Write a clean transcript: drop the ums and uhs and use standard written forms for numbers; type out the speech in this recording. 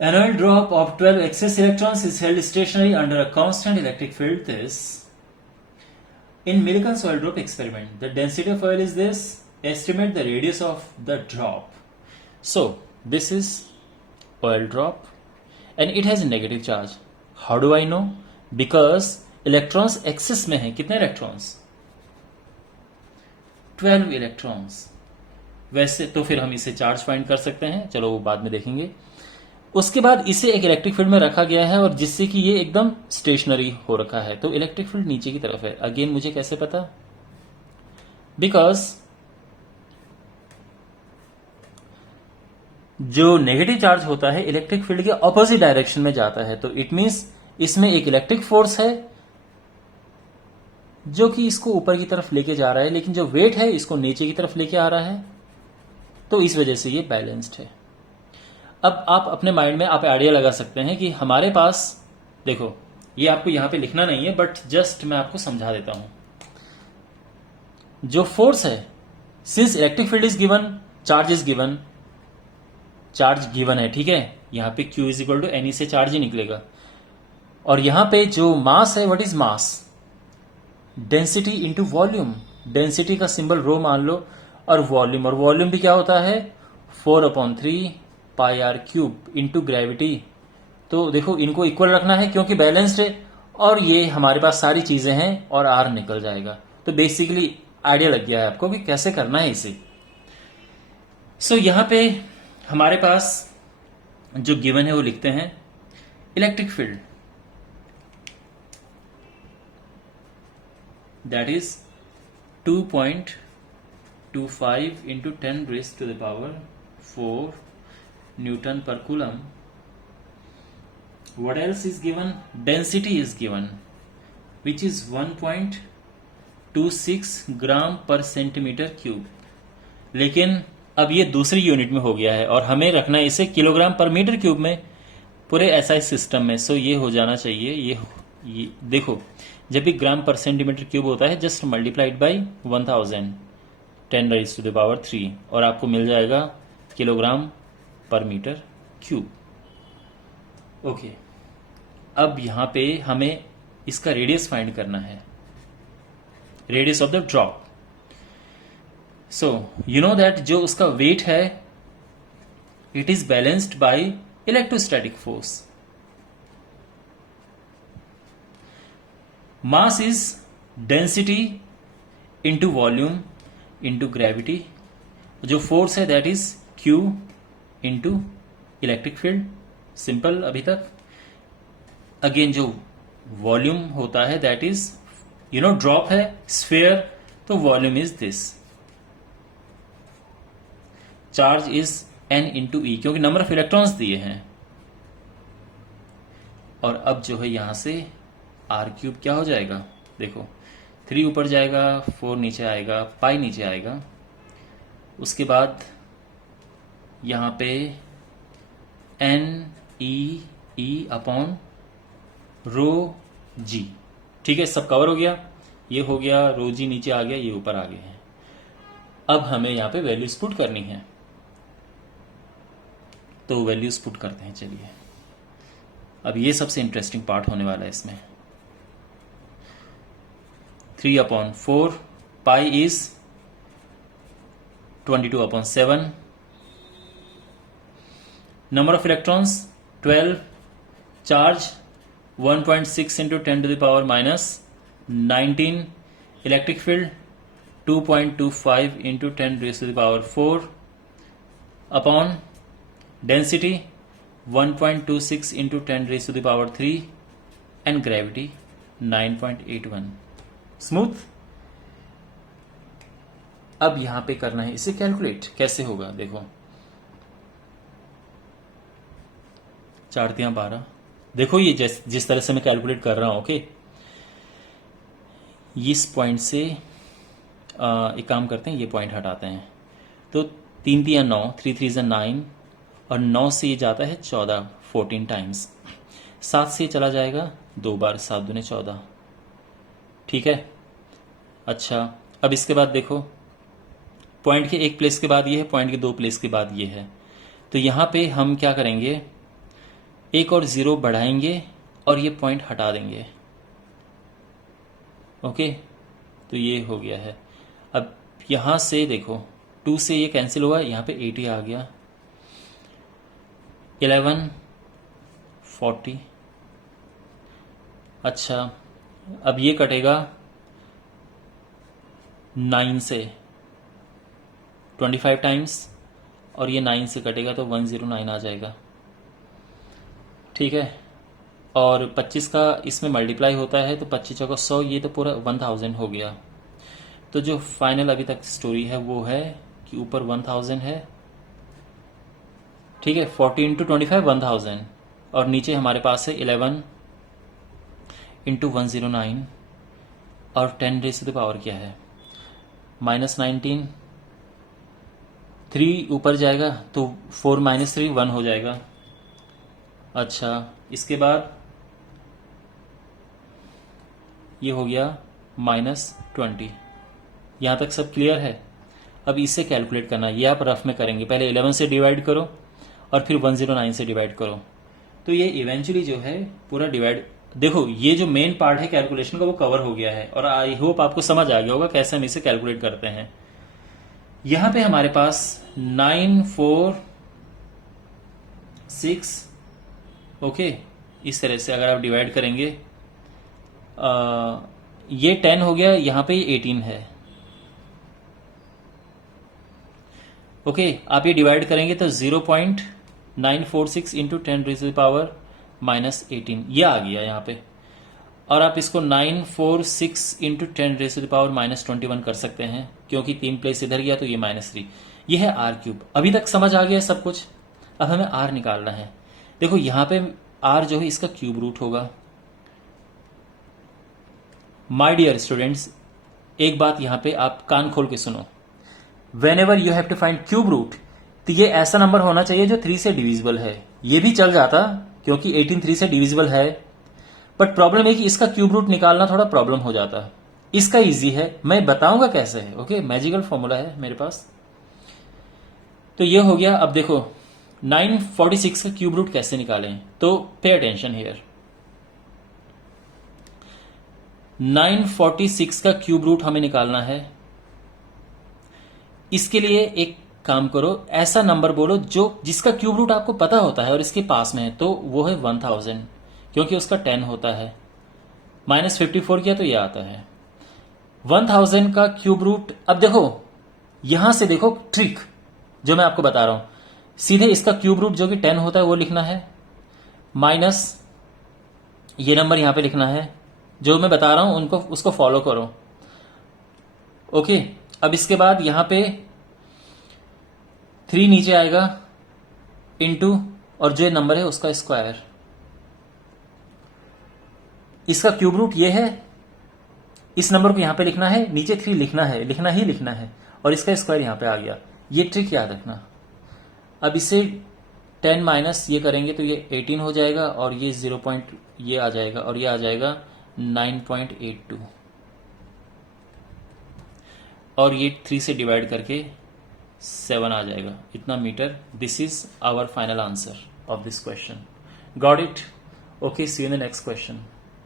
An oil drop of 12 excess electrons is held stationary under a constant electric field. This in Millikan's oil drop experiment, the density of oil is this. Estimate the radius of the drop. So this is oil drop and it has a negative charge. How do I know? Because electrons excess में है. कितने electrons? 12 electrons. वैसे तो फिर हम इसे charge find कर सकते हैं, चलो वो बाद में देखेंगे. उसके बाद इसे एक इलेक्ट्रिक फील्ड में रखा गया है और जिससे कि ये एकदम स्टेशनरी हो रखा है, तो इलेक्ट्रिक फील्ड नीचे की तरफ है. अगेन मुझे कैसे पता? बिकॉज जो नेगेटिव चार्ज होता है इलेक्ट्रिक फील्ड के ऑपोजिट डायरेक्शन में जाता है, तो इट मीन्स इसमें एक इलेक्ट्रिक फोर्स है जो कि इसको ऊपर की तरफ लेके जा रहा है, लेकिन जो वेट है इसको नीचे की तरफ लेके आ रहा है, तो इस वजह से ये बैलेंस्ड है. अब आप अपने माइंड में आप आइडिया लगा सकते हैं कि हमारे पास, देखो ये आपको यहां पे लिखना नहीं है बट जस्ट मैं आपको समझा देता हूं. जो फोर्स है, since electric field is given, charge is given, charge given है, ठीक है, यहां पे Q is equal to n e से चार्ज ही निकलेगा. और यहां पे जो मास है, what is mass? Density into volume. डेंसिटी का सिंबल रो मान लो, और वॉल्यूम भी क्या होता है? 4/3 pi r cube into gravity. तो देखो इनको इक्वल रखना है क्योंकि बैलेंस्ड है, और ये हमारे पास सारी चीजें हैं और आर निकल जाएगा. तो बेसिकली आइडिया लग गया है आपको कि कैसे करना है इसे. सो यहां पे हमारे पास जो गिवन है वो लिखते हैं. Electric field that is 2.25 into 10⁻⁴ Newton पर coulomb. What else is given? Density is given, which is 1.26 ग्राम पर सेंटीमीटर क्यूब. लेकिन अब ये दूसरी यूनिट में हो गया है और हमें रखना है इसे किलोग्राम पर मीटर क्यूब में पूरे एसआई सिस्टम में. सो ये हो जाना चाहिए. ये देखो, जब भी ग्राम पर सेंटीमीटर क्यूब होता है जस्ट मल्टीप्लाइड बाई 1000 10⁻³ और आपको मिल जाएगा किलोग्राम पर मीटर क्यूब. ओके, अब यहां पे हमें इसका रेडियस फाइंड करना है, radius of the drop. So you know that जो उसका वेट है it is balanced by electrostatic force. Mass is density into volume into gravity. जो फोर्स है that is Q into electric field. Simple अभी तक. Again जो volume होता है दैट इज ड्रॉप है स्फीयर, तो volume is this. Charge is N into E क्योंकि नंबर ऑफ इलेक्ट्रॉन्स दिए हैं. और अब जो है यहां से R³ क्या हो जाएगा? देखो 3 ऊपर जाएगा, 4 नीचे आएगा, पाई नीचे आएगा. उसके बाद यहां पे NE अपॉन ρg. ठीक है, सब कवर हो गया. ये हो गया, ρg नीचे आ गया, ये ऊपर आ गए हैं. अब हमें यहां पे वैल्यूज पुट करनी है, तो वैल्यूज पुट करते हैं. चलिए, अब ये सबसे इंटरेस्टिंग पार्ट होने वाला है इसमें. 3/4 pi is 22/7. Number of electrons 12. Charge 1.6 into 10⁻⁻19. Electric field 2.25 into 10⁻⁴ upon density 1.26 into 10⁻³ and gravity 9.81. Smooth. अब यहां पे करना है इसे कैलकुलेट. कैसे होगा? देखो 4×3=12. देखो ये जिस तरह से मैं कैलकुलेट कर रहा हूं, ओके, इस पॉइंट से एक काम करते हैं, ये पॉइंट हटाते हैं. तो 3×3=9, 3×3=9 और 9 से ये जाता है 14, 14 टाइम्स. 7 से चला जाएगा 2 बार, 7×2=14. ठीक है. अच्छा, अब इसके बाद देखो पॉइंट के एक प्लेस के बाद ये है, पॉइंट के 2 प्लेस के बाद ये है. तो यहां पे हम क्या करेंगे, एक और 0 बढ़ाएंगे और ये पॉइंट हटा देंगे। ओके, तो ये हो गया है। अब यहां से देखो 2 से ये कैंसिल हुआ, यहां पे 80 आ गया, 11 40। अच्छा, अब ये कटेगा 9 से 25 टाइम्स, और ये 9 से कटेगा तो 109 आ जाएगा। ठीक है, और 25 का इसमें मल्टीप्लाई होता है तो 25 चौका 100, ये तो पूरा 1000 हो गया। तो जो फाइनल अभी तक स्टोरी है वो है कि ऊपर 1000 है, ठीक है, 40 इंटू 25 1000, और नीचे हमारे पास है 11 इंटू 109, और 10 रेज़ टू द पावर क्या है -19, 3 ऊपर जाएगा तो 4 - 3 1 हो जाएगा। अच्छा, इसके बाद ये हो गया -20। यहाँ तक सब क्लियर है। अब इसे कैलकुलेट करना, ये आप रफ में करेंगे, पहले 11 से डिवाइड करो और फिर 109 से डिवाइड करो, तो ये इवेंचुअली जो है पूरा डिवाइड, देखो ये जो मेन पार्ट है कैलकुलेशन का वो कवर हो गया है, और आई होप आपको समझ आ गया होगा कैसे हम इसे कैलकुलेट करते हैं। यहां पे हमारे पास 9 4 6, ओके, इस तरह से अगर आप डिवाइड करेंगे, ये 10 हो गया, यहां पे 18 है। ओके, आप ये डिवाइड करेंगे तो 0.946 into 10 raise to the power -18 ये आ गया यहाँ पे, और आप इसको 946 into 10 raise to the power -21 कर सकते हैं, क्योंकि 3 प्लेस इधर गया तो ये -3। ये है r³। अभी तक समझ आ गया सब कुछ। अब हमें r निकालना है। देखो यहाँ पे r जो है इसका क्यूब रूट होगा। माय डियर स्टूडेंट्स, एक बात यहाँ पे आप कान खोल के सुनो, Whenever you have to find cube root, तो ये ऐसा नंबर होना चाहिए जो 3 से डिविजिबल है। ये भी चल जाता क्योंकि 18 3 से डिविजिबल है, बट प्रॉब्लम है कि इसका क्यूब रूट निकालना थोड़ा प्रॉब्लम हो जाता। इसका इजी है, मैं बताऊंगा कैसे है। ओके, मैजिकल फॉर्मूला है मेरे पास। तो ये हो गया। अब देखो 946 का क्यूब रूट कैसे निकालें, तो पे अटेंशन हियर। 946 का क्यूब रूट हमें निकालना है। इसके लिए एक काम करो, ऐसा नंबर बोलो जो जिसका क्यूब रूट आपको पता होता है और इसके पास में है, तो वो है 1000, क्योंकि उसका 10 होता है। -54 किया तो ये आता है 1000 का क्यूब रूट। अब देखो यहां से देखो ट्रिक जो मैं आपको बता रहा हूं, सीधे इसका क्यूब रूट जो कि 10 होता है वो लिखना है, माइनस ये नंबर यहां पे लिखना है। जो मैं बता रहा हूं उनको उसको फॉलो करो। ओके, अब इसके बाद यहां पे 3 नीचे आएगा इनटू, और जो नंबर है उसका स्क्वायर। इसका क्यूब रूट ये है, इस नंबर को यहां पे लिखना है, नीचे 3 लिखना है, लिखना ही लिखना है, और इसका स्क्वायर यहां पे आ गया। ये ट्रिक याद रखना। अब इसे 10 माइनस ये करेंगे तो ये 18 हो जाएगा, और ये 0 पॉइंट ये आ जाएगा, और ये आ जाएगा 9.82, और ये 3 से डिवाइड करके 7 आ जाएगा, इतना metre. This is our final answer of this question. Got it? Okay, see you in the next question.